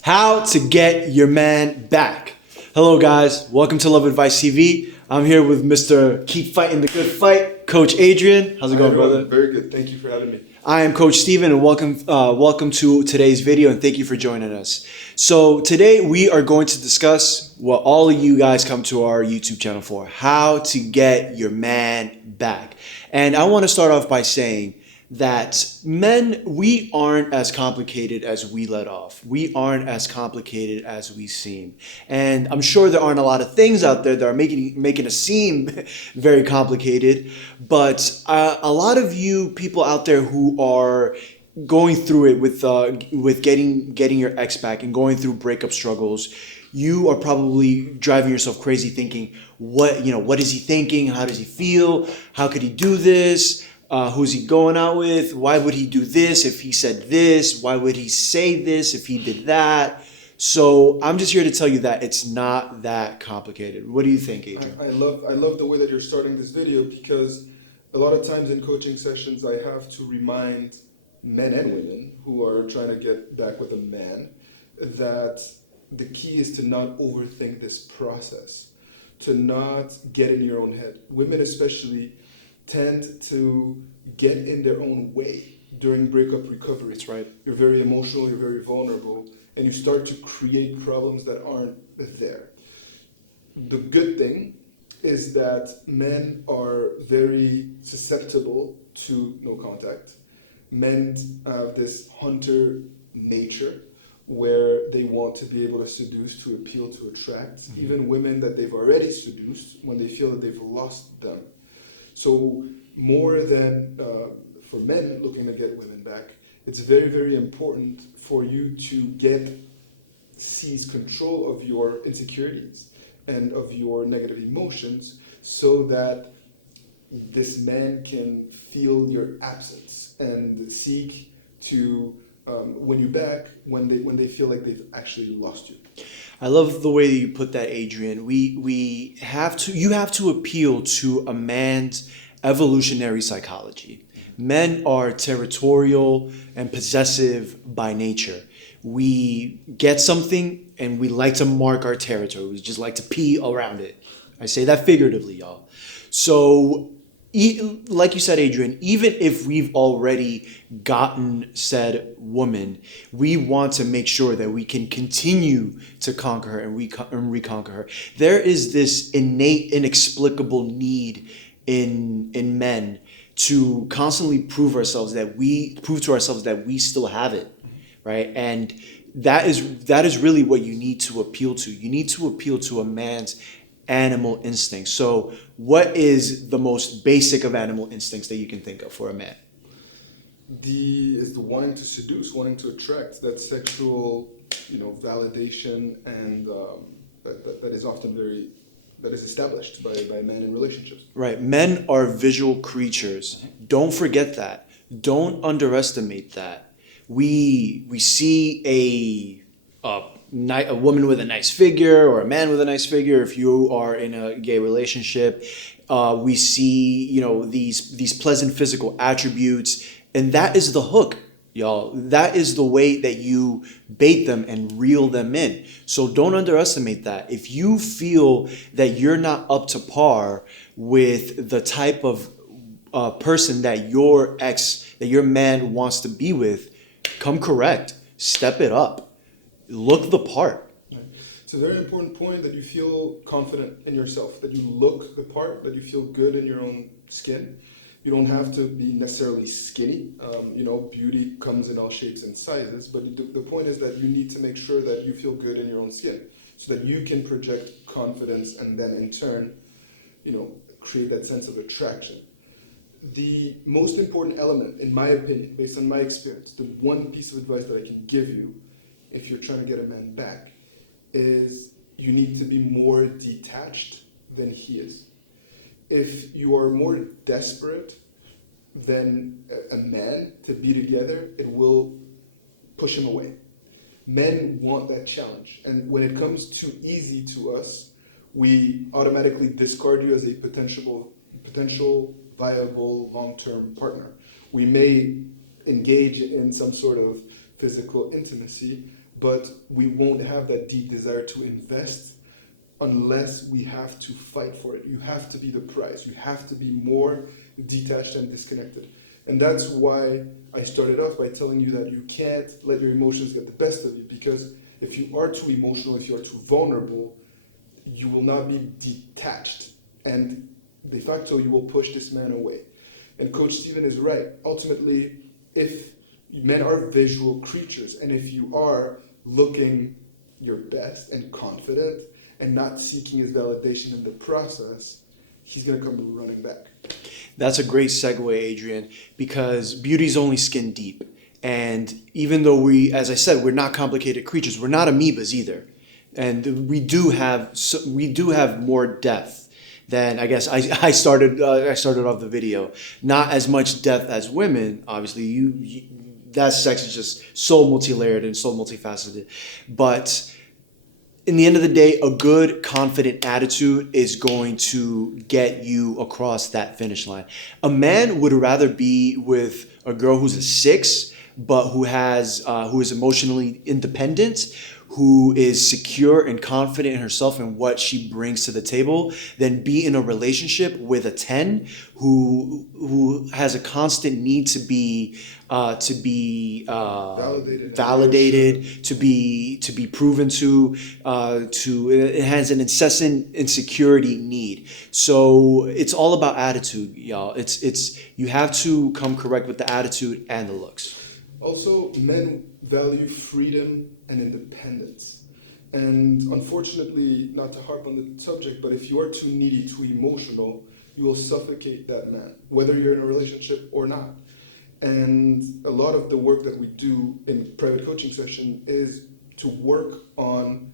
How to get your man back. Hello, guys. Welcome to Love Advice TV. I'm here with Mr. Keep Fighting the Good Fight, Coach Adrian. How's it going, brother? Very good. Thank you for having me. I am Coach Steven, and welcome to today's video, and thank you for joining us. So today we are going to discuss what all of you guys come to our YouTube channel for: how to get your man back. And I want to start off by saying that men, we aren't as complicated as we let off. We aren't as complicated as we seem. And I'm sure there aren't a lot of things out there that are making us seem very complicated. But a lot of you people out there who are going through it with getting your ex back and going through breakup struggles, you are probably driving yourself crazy thinking, what is he thinking? How does he feel? How could he do this? Who's he going out with? Why would he do this if he said this? Why would he say this if he did that? So I'm just here to tell you that it's not that complicated. What do you think, Adrian? I love the way that you're starting this video, because a lot of times in coaching sessions I have to remind men and women who are trying to get back with a man that the key is to not overthink this process, to not get in your own head. Women especially tend to get in their own way during breakup recovery. That's right. You're very emotional, you're very vulnerable, and you start to create problems that aren't there. The good thing is that men are very susceptible to no contact. Men have this hunter nature where they want to be able to seduce, to appeal, to attract, even women that they've already seduced when they feel that they've lost them. So more than for men looking to get women back, it's very, very important for you to seize control of your insecurities and of your negative emotions, so that this man can feel your absence and seek to win you back when they feel like they've actually lost you. I love the way that you put that, Adrian. You have to appeal to a man's evolutionary psychology. Men are territorial and possessive by nature. We get something and we like to mark our territory. We just like to pee around it. I say that figuratively, y'all. So, like you said, Adrian, even if we've already gotten said woman, we want to make sure that we can continue to conquer her and reconquer her. There is this innate, inexplicable need in men to constantly prove to ourselves that we still have it, right? And that is really what you need to appeal to. You need to appeal to a man's animal instincts. So what is the most basic of animal instincts that you can think of for a man? Is the wanting to seduce, wanting to attract, that sexual, validation, and that is often that is established by men in relationships. Right. Men are visual creatures. Don't forget that. Don't underestimate that. We see a woman with a nice figure or a man with a nice figure. If you are in a gay relationship, we see these pleasant physical attributes, and that is the hook, y'all. That is the way that you bait them and reel them in. So don't underestimate that. If you feel that you're not up to par with the type of person that your man wants to be with, come correct. Step it up. Look the part. Right. It's a very important point that you feel confident in yourself, that you look the part, that you feel good in your own skin. You don't have to be necessarily skinny. Beauty comes in all shapes and sizes, but the point is that you need to make sure that you feel good in your own skin, so that you can project confidence and then in turn, create that sense of attraction. The most important element, in my opinion, based on my experience, the one piece of advice that I can give you if you're trying to get a man back, is you need to be more detached than he is. If you are more desperate than a man to be together, it will push him away. Men want that challenge, and when it comes too easy to us, we automatically discard you as a potential viable long-term partner. We may engage in some sort of physical intimacy, but we won't have that deep desire to invest unless we have to fight for it. You have to be the prize. You have to be more detached and disconnected. And that's why I started off by telling you that you can't let your emotions get the best of you, because if you are too emotional, if you are too vulnerable, you will not be detached. And de facto, you will push this man away. And Coach Steven is right. Ultimately, if men are visual creatures, and if you are looking your best and confident and not seeking his validation in the process, he's going to come running back. That's a great segue, Adrian, because beauty's only skin deep. And even though we, as I said, we're not complicated creatures, we're not amoebas either. And we do have more depth than I guess I started off the video. Not as much depth as women, obviously. That sex is just so multi-layered and so multifaceted. But in the end of the day, a good, confident attitude is going to get you across that finish line. A man would rather be with a girl who's a 6, but who is emotionally independent, who is secure and confident in herself and what she brings to the table, than be in a relationship with a 10 who has a constant need to be validated, to be proven to it has an incessant insecurity need. So it's all about attitude, y'all. It's you have to come correct with the attitude and the looks. Also, men value freedom and independence. And unfortunately, not to harp on the subject, but if you are too needy, too emotional, you will suffocate that man, whether you're in a relationship or not. And a lot of the work that we do in private coaching session is to work on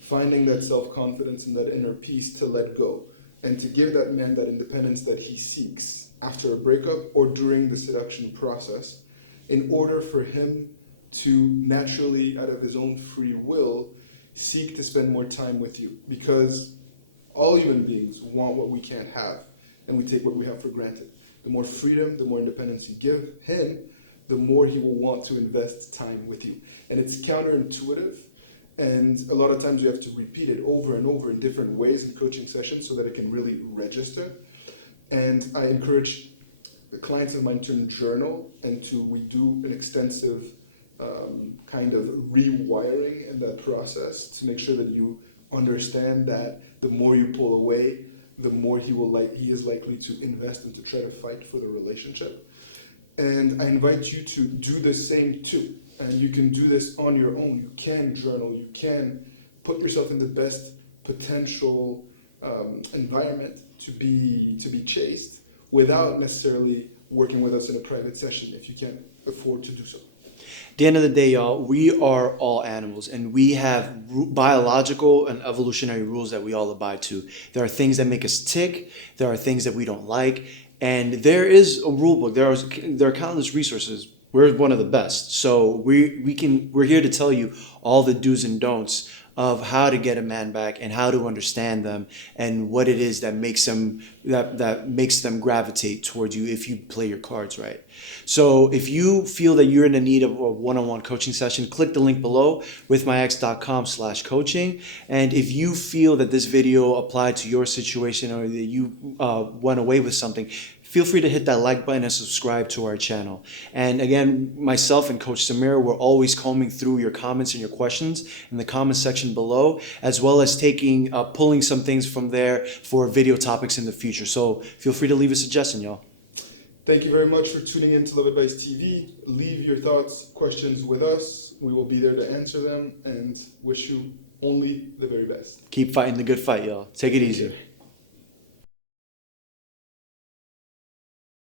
finding that self-confidence and that inner peace to let go, and to give that man that independence that he seeks after a breakup or during the seduction process, in order for him to naturally, out of his own free will, seek to spend more time with you. Because all human beings want what we can't have, and we take what we have for granted. The more freedom, the more independence you give him, the more he will want to invest time with you. And it's counterintuitive, and a lot of times you have to repeat it over and over in different ways in coaching sessions so that it can really register. And I encourage the clients of mine to journal, and we do an extensive kind of rewiring in that process to make sure that you understand that the more you pull away, the more he is likely to invest and to try to fight for the relationship. And I invite you to do the same too. And you can do this on your own. You can journal. You can put yourself in the best potential environment to be chaste, without necessarily working with us in a private session if you can't afford to do so. At the end of the day, y'all, we are all animals, and we have biological and evolutionary rules that we all abide to. There are things that make us tick. There are things that we don't like, and there is a rule book. There are countless resources. We're one of the best, so we're here to tell you all the do's and don'ts of how to get a man back and how to understand them and what it is that makes them gravitate towards you if you play your cards right. So if you feel that you're in the need of a one-on-one coaching session, click the link below withmyex.com/coaching. And if you feel that this video applied to your situation, or that you went away with something, feel free to hit that like button and subscribe to our channel. And again, myself and Coach Samir, we're always combing through your comments and your questions in the comment section below, as well as pulling some things from there for video topics in the future. So feel free to leave a suggestion, y'all. Thank you very much for tuning in to Love Advice TV. Leave your thoughts, questions with us. We will be there to answer them, and wish you only the very best. Keep fighting the good fight, y'all. Take it easy.